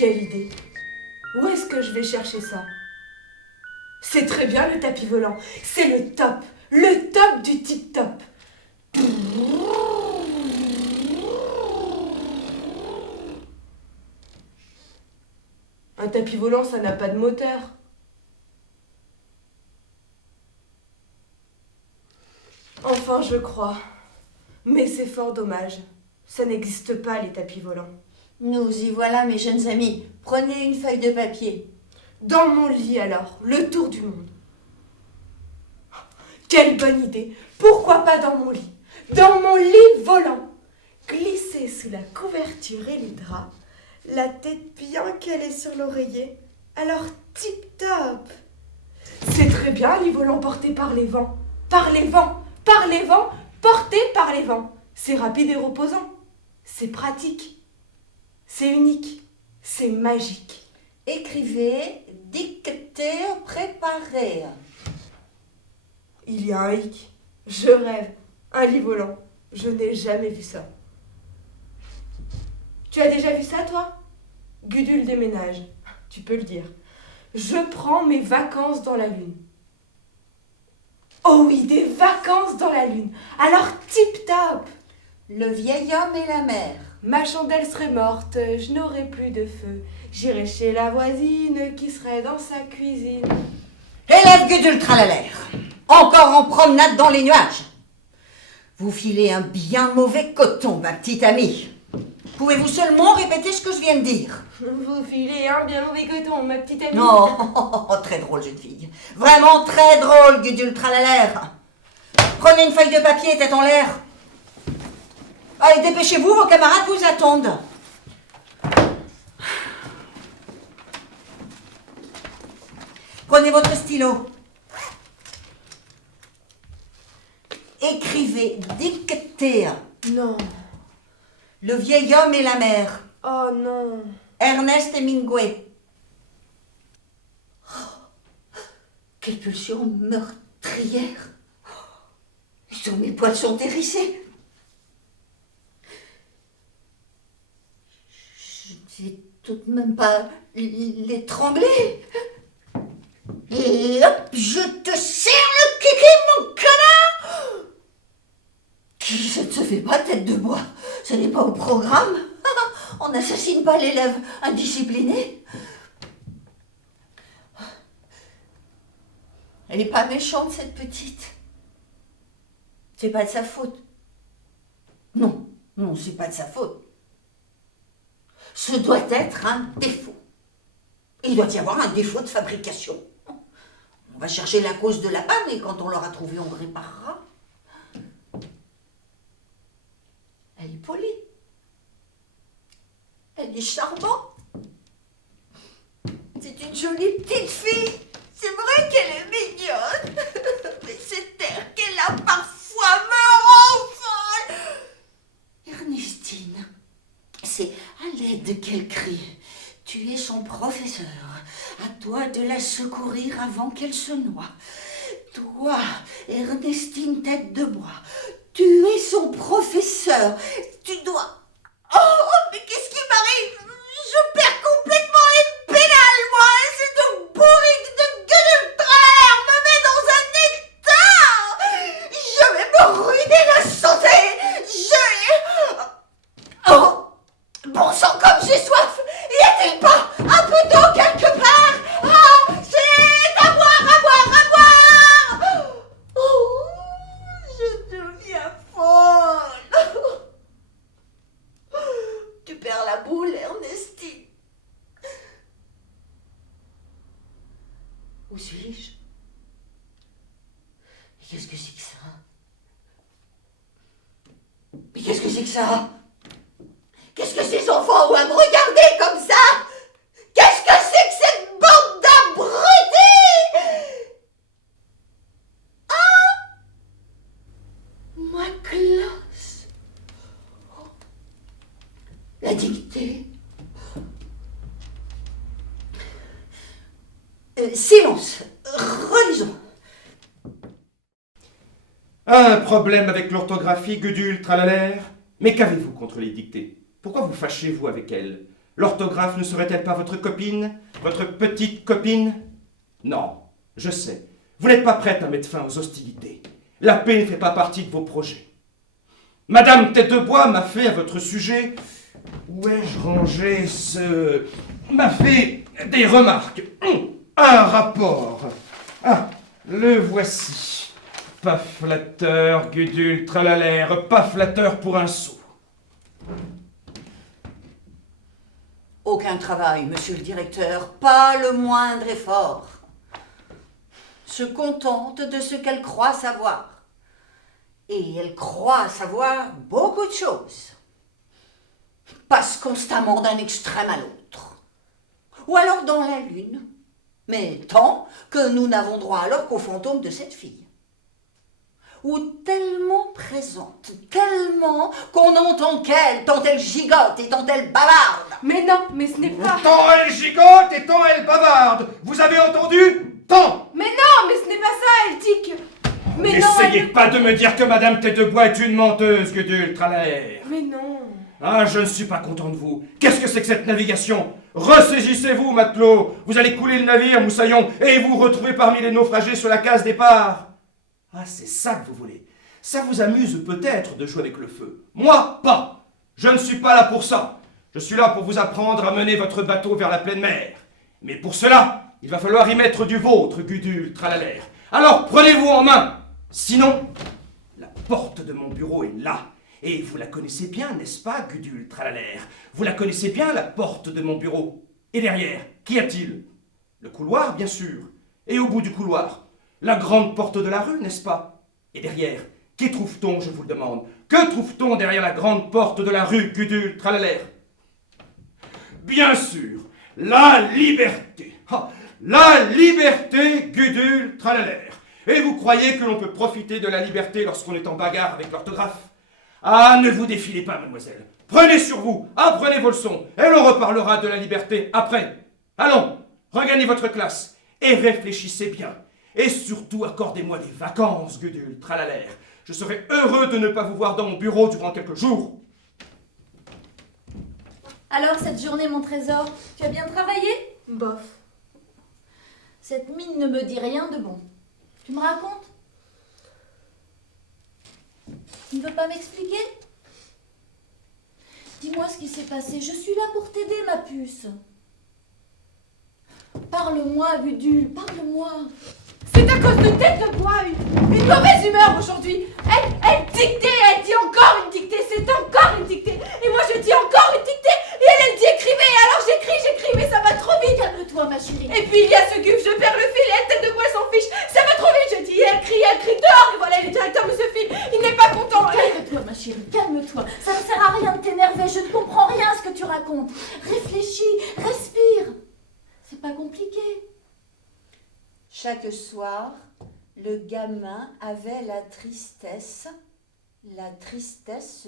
quelle idée! Où est-ce que je vais chercher ça? C'est très bien le tapis volant. C'est le top du tip-top. Un tapis volant, ça n'a pas de moteur. Enfin, je crois. Mais c'est fort dommage. Ça n'existe pas, les tapis volants. Nous y voilà, mes jeunes amis. Prenez une feuille de papier. Dans mon lit, alors, le tour du monde. Quelle bonne idée! Pourquoi pas dans mon lit? Dans mon lit volant! Glisser sous la couverture et les draps, la tête bien calée sur l'oreiller. Alors, tip-top! C'est très bien, lit volant porté par les vents. Par les vents! Par les vents! Porté par les vents! C'est rapide et reposant. C'est pratique. C'est unique. C'est magique. Écrivez, dictez, préparez. Il y a un hic. Je rêve. Un lit volant. Je n'ai jamais vu ça. Tu as déjà vu ça, toi? Gudule déménage. Tu peux le dire. Je prends mes vacances dans la lune. Oh oui, des vacances dans la lune. Alors tip-top! Le vieil homme et la mer. Ma chandelle serait morte, je n'aurais plus de feu. J'irai chez la voisine qui serait dans sa cuisine. Élève Gudule Tralalaire, encore en promenade dans les nuages. Vous filez un bien mauvais coton, ma petite amie. Pouvez-vous seulement répéter ce que je viens de dire? Vous filez un bien mauvais coton, ma petite amie. Non, très drôle, jeune fille. Vraiment très drôle, Gudule Tralalaire. Prenez une feuille de papier, tête en l'air. Allez, dépêchez-vous, vos camarades vous attendent. Prenez votre stylo. Écrivez, dictez. Non. Le vieil homme et la mer. Oh non. Ernest Hemingway. Oh, quelle pulsion meurtrière. Tous mes poils sont hérissés. Je ne vais tout de même pas l'étrangler. Et hop, je te serre le kiki, mon connard. Je ne se fais pas tête de bois. Ce n'est pas au programme. On n'assassine pas l'élève indiscipliné. Elle n'est pas méchante, cette petite. C'est pas de sa faute. Non, c'est pas de sa faute. Ce doit être un défaut. Il doit y avoir un défaut de fabrication. On va chercher la cause de la panne et quand on l'aura trouvée, on réparera. Elle est polie. Elle est charmante. C'est une jolie petite fille. C'est vrai qu'elle est mignonne. Mais cet air qu'elle a parfois me rend folle. Ernestine, c'est à l'aide qu'elle crie. Tu es son professeur. À toi de la secourir avant qu'elle se noie. Toi, Ernestine tête de bois, tu es son professeur. Tu dois... Oh, mais qu'est-ce qui m'arrive? Je perds complètement les pédales, moi. Cette bourrique de gueule tralalaire me met dans un état. Je vais me ruiner la santé. Oh, bon sang, comme j'ai soif. Y a-t-il pas un peu d'eau quelque part? Ah, c'est à boire, à boire, à boire. Oh, je deviens folle. Tu perds la boule, Ernestine. Où suis-je? Qu'est-ce que c'est que ça? Mais qu'est-ce que c'est que ça? Qu'est-ce que ces enfants ont à me regarder comme ça? Qu'est-ce que c'est que cette bande d'abrutis? Ah! Ma classe. Oh. La dictée. Silence. Relisons. Un problème avec l'orthographie, Gudule Tralalaire? Mais qu'avez-vous contre les dictées? Pourquoi vous fâchez-vous avec elles? L'orthographe ne serait-elle pas votre copine? Votre petite copine? Non, je sais. Vous n'êtes pas prête à mettre fin aux hostilités. La paix ne fait pas partie de vos projets. Madame Tête de Bois m'a fait à votre sujet... Où ai-je rangé ce... m'a fait des remarques. Un rapport. Ah, le voici. Pas flatteur, Gudule, tralalaire, pas flatteur pour un sou. Aucun travail, monsieur le directeur, pas le moindre effort. Se contente de ce qu'elle croit savoir. Et elle croit savoir beaucoup de choses. Passe constamment d'un extrême à l'autre. Ou alors dans la lune. Mais tant que nous n'avons droit alors qu'au fantôme de cette fille. Ou tellement présente, tellement qu'on n'entend qu'elle, tant elle gigote et tant elle bavarde. Mais non, mais ce n'est pas... Tant elle gigote et tant elle bavarde. Vous avez entendu? Tant. Mais non, mais ce n'est pas ça, elle tique. Mais non, N'essayez pas de me dire que Madame Tête de Bois est une menteuse, Gudule, tralalaire. Mais non. Ah, je ne suis pas content de vous. Qu'est-ce que c'est que cette navigation? Ressaisissez-vous, matelot. Vous allez couler le navire, moussaillon, et vous retrouvez parmi les naufragés sur la case départ. Ah, c'est ça que vous voulez. Ça vous amuse peut-être de jouer avec le feu. Moi, pas. Je ne suis pas là pour ça. Je suis là pour vous apprendre à mener votre bateau vers la pleine mer. Mais pour cela, il va falloir y mettre du vôtre, Gudule, tralalaire. Alors, prenez-vous en main. Sinon, la porte de mon bureau est là. Et vous la connaissez bien, n'est-ce pas, Gudule, tralalaire? Vous la connaissez bien, la porte de mon bureau. Et derrière, qu'y a-t-il? Le couloir, bien sûr. Et au bout du couloir, la grande porte de la rue, n'est-ce pas? Et derrière, qu'y trouve-t-on, je vous le demande? Que trouve-t-on derrière la grande porte de la rue, Gudule, tralalaire? Bien sûr, la liberté. Ah, la liberté, Gudule, tralalaire. Et vous croyez que l'on peut profiter de la liberté lorsqu'on est en bagarre avec l'orthographe? Ah, ne vous défilez pas, mademoiselle. Prenez sur vous, apprenez vos leçons, et l'on reparlera de la liberté après. Allons, regagnez votre classe, et réfléchissez bien. Et surtout, accordez-moi des vacances, Gudule, tralalaire. Je serai heureux de ne pas vous voir dans mon bureau durant quelques jours. Alors, cette journée, mon trésor, tu as bien travaillé? Bof. Cette mine ne me dit rien de bon. Tu me racontes? Tu ne veux pas m'expliquer? Dis-moi ce qui s'est passé. Je suis là pour t'aider, ma puce. Parle-moi, Gudule, parle-moi. C'est à cause de Tête de Bois, une mauvaise humeur aujourd'hui. Elle dictait, elle dit encore une dictée, c'est encore une dictée. Et moi je dis encore une dictée, et elle dit écrivez, alors j'écris, mais ça va trop vite. Calme-toi, ma chérie. Et puis il y a ce guf, je perds le fil, et Tête de Bois s'en fiche. Ça va trop vite, je dis, elle crie dehors, et voilà, le directeur me se file. Il n'est pas content. Calme-toi, ma chérie, calme-toi. Ça ne sert à rien de t'énerver, je ne comprends rien à ce que tu racontes. Réfléchis, respire. C'est pas compliqué. Chaque soir, le gamin avait la tristesse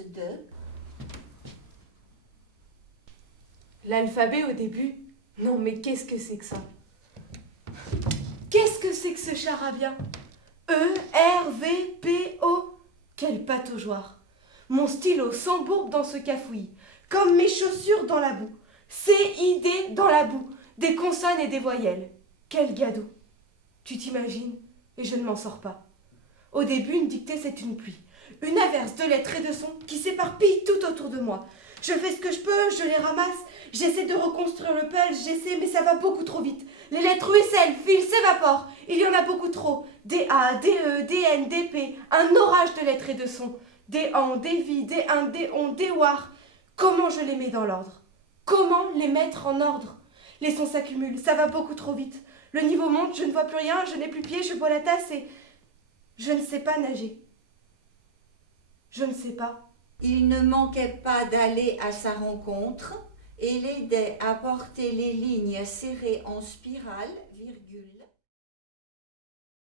de... L'alphabet au début? Non mais qu'est-ce que c'est que ça? Qu'est-ce que c'est que ce charabia? E, R, V, P, O. Quel pataugeoire! Mon stylo s'embourbe dans ce cafouillis, comme mes chaussures dans la boue. C, I, D dans la boue, des consonnes et des voyelles. Quel gadou! Tu t'imagines? Et je ne m'en sors pas. Au début, une dictée, c'est une pluie. Une averse de lettres et de sons qui s'éparpillent tout autour de moi. Je fais ce que je peux, je les ramasse, j'essaie de reconstruire le puzzle, mais ça va beaucoup trop vite. Les lettres ruissellent, filent, s'évaporent. Il y en a beaucoup trop. Des A, des E, des N, des P, un orage de lettres et de sons. Des AN, des VI, des IN, des ON, des WAR. Comment je les mets dans l'ordre? Comment les mettre en ordre? Les sons s'accumulent, ça va beaucoup trop vite. Le niveau monte, je ne vois plus rien, je n'ai plus pied, je bois la tasse et... Je ne sais pas nager. Je ne sais pas. Il ne manquait pas d'aller à sa rencontre et l'aidait à porter les lignes serrées en spirale